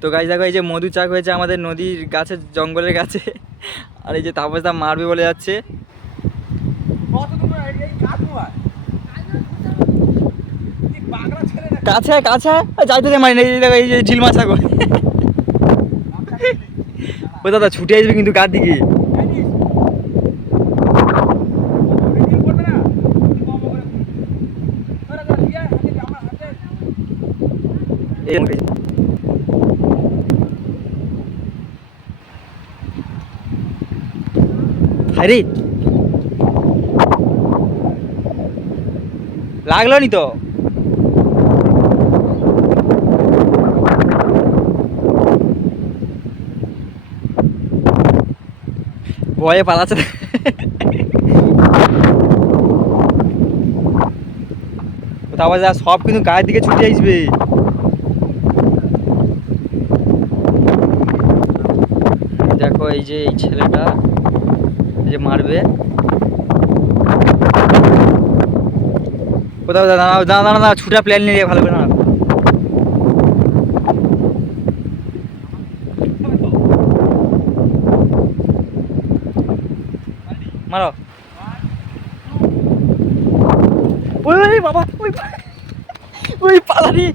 তো গাছ দেখো এই যে মধু চাক হয়েছে আমাদের নদীর গাছে, জঙ্গলের গাছে। আর এই যে তাপসদা মারবে বলে যাচ্ছে। কাছে কাছে যাইতে দে মারি, এই যে ঝিল মাছ থাকো। ও দাদা ছুটে আসবে কিন্তু কার দিকে? আরে লাগলো নি তো? ভয়ে পালাচ্ছে। তারপর সব কিন্তু গায়ের দিকে ছুটে আসবে। দেখো এই যে এই ছেলেটা যে মারবে, কোথাও দাঁড়াও দাঁড়া দাঁড়া, ছুটা প্ল্যান নিয়ে ভালো করে না মারো। ওই বাবা ওই ওই পালারি।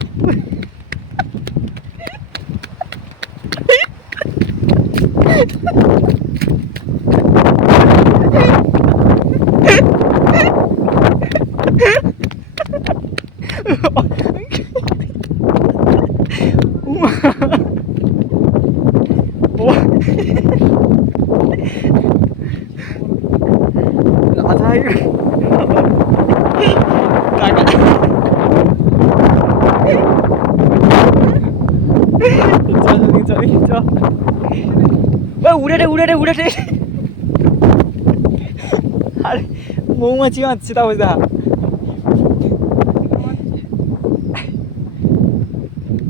উড়ে আর মৌমাছি মারছে তা বুঝা।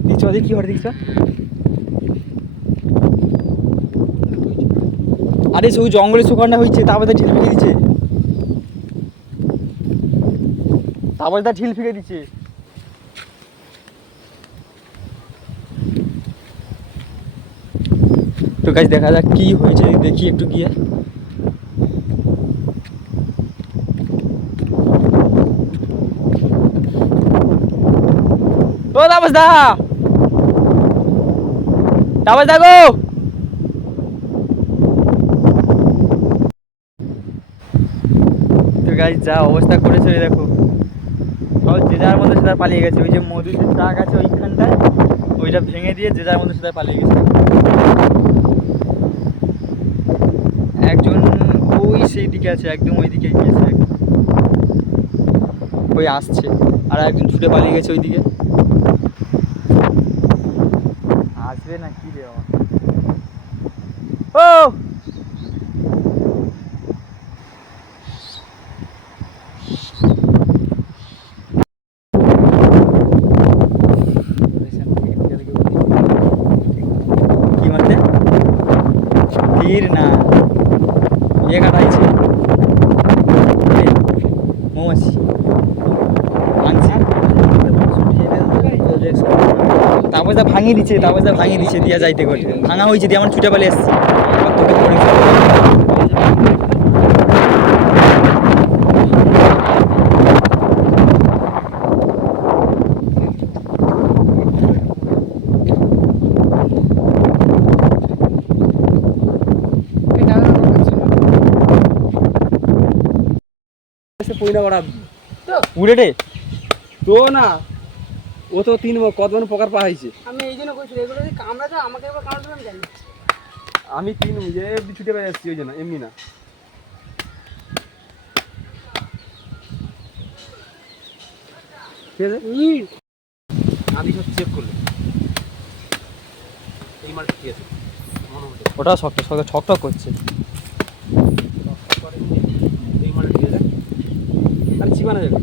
দেখছো কি হরে দেখছো? আরে সব জঙ্গলে সুখান্ডা হয়েছে, তারপরে ঢিল ফিরে দিচ্ছে, তারপরে তা ঢিল ফিরে দিচ্ছে। তো গাছ দেখা যাক কি হয়েছে, দেখি একটু গিয়ে। ও তাপস দা, তাপস দা গো, তো গাছ যা অবস্থা করেছে দেখো, সব যে যার মধ্যে সেটা পালিয়ে গেছে। ওই যে মধুর যে ট্রাক আছে ওইখানটায়, ওইটা ভেঙে দিয়ে যে যার মধ্যে সেটা পালিয়ে গেছে। একজন ওই সেই দিকে আছে, একদম ওই দিকে গিয়েছে, ওই আসছে। আর একজন ছুটে পালিয়ে গেছে ওইদিকে। আসবে না কি রে ও? কি মারতে তীর না, ইয়ে কাটাইছে মৌমাছি ভাঙছে। তারপর ভাঙিয়ে দিচ্ছে, তারপর ভাঙিয়ে দিচ্ছে দিয়া যাইতে করে ভাঙা হয়েছে দিয়ে আমার ছুটে পালিয়ে এসছে। উড়ে তো না, ও তো কত প্রকার পা হয়েছে। আমি এই জন্য কইছি এগুলো যদি কামড়া দাও আমাকে একবার কামড়া দিলাম জানি। আমি ছুটে পেয়ে যাচ্ছি ওই জন্য, এমনি না। ঠিক আছে আমি সব চেক করলে এই মালটা ঠিক আছে, ওটা শক্ত শক্ত ঠকঠক করছে। এই মালটা ঠিক আছে, আর চিবানো যাবে।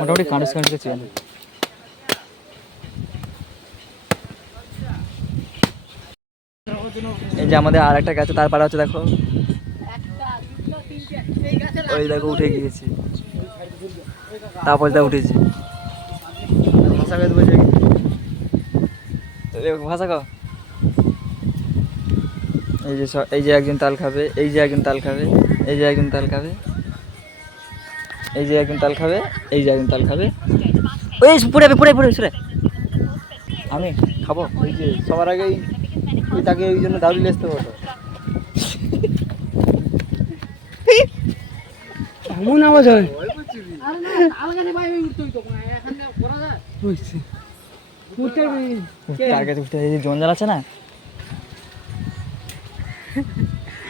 মোটামুটি কাঁড়ে কাঁড়ে ছিল। এই যে আমাদের আর একটা গাছে তার পাড়া হচ্ছে দেখো। ওই দেখো উঠে গিয়েছে, তারপর উঠেছে। ভাষা খাইতে বসে ভাষা খাও। এই যে একজন তাল খাবে, এই যে একজন তাল খাবে, এই যে একজন তাল খাবে, এই যে একজন তাল খাবে, এই যে একজন তাল খাবে। ওই পুরে পুরে পুরে সরে আমি খাবো। ওই যে সবার আগে ওই তাকে ওই জন্য দাবি লেসতে হতো। এমন আওয়াজ হয়। আরে না আলগানে ভাই উঠতে হইতো না, এখানে করা যায় বুঝছি। উঠতে তার কাছে উঠতে জঞ্জাল আছে না।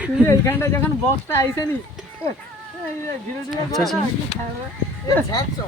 তুই এইখানটা যখন বক্সটা আইছে নি ধীরে ধীরে আচ্ছা, আচ্ছা।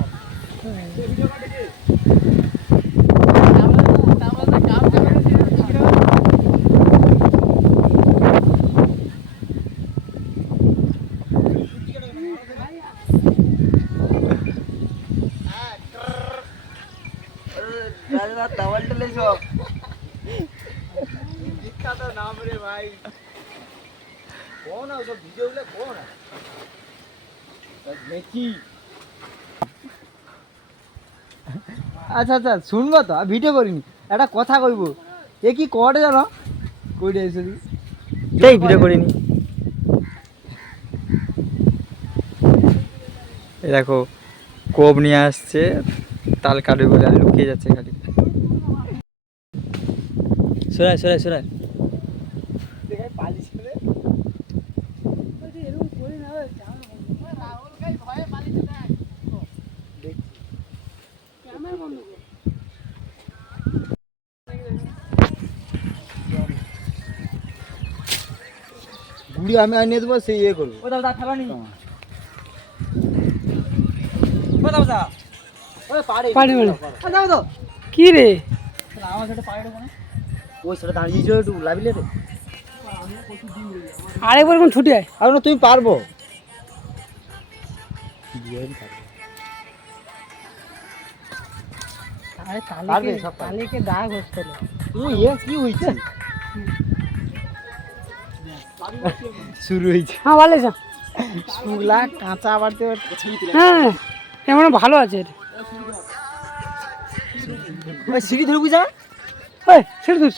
আচ্ছা আচ্ছা শুনবো তো, ভিডিও করিনি, একটা কথা কইব। এ কি করে জানো কইটা এসে এই ভিডিও করিনি। এই দেখো কোপ নিয়ে আসছে, তাল কাটবে বলে আর লুকিয়ে যাচ্ছে খালি। সরাই সরাই সরাই। ঘুড়ি আমি আনিয়ে দেবো, সেই ইয়ে করবো। ও দাদা ফেলানি। পাড়ে মানে কি রে আমার সাথে পায়ে দেবো না। ওই সেটা দাঁড়িয়েছো একটু লাভিলে রে। আরেকবার কোন ছুটি আয়। আর না তুমি পারবো। আরে পারবে সব পারবে। কালিকে দাগ হচ্ছিল। তুই এ কি হইছে? শুরু হইছে। হ্যাঁ ভালো আছে। শুলা কাঁচা বাড়তে হ্যাঁ এমন ভালো আছে। ওই সিঁড়ি ধরে বুঝা। ওই ছেড়ে দূর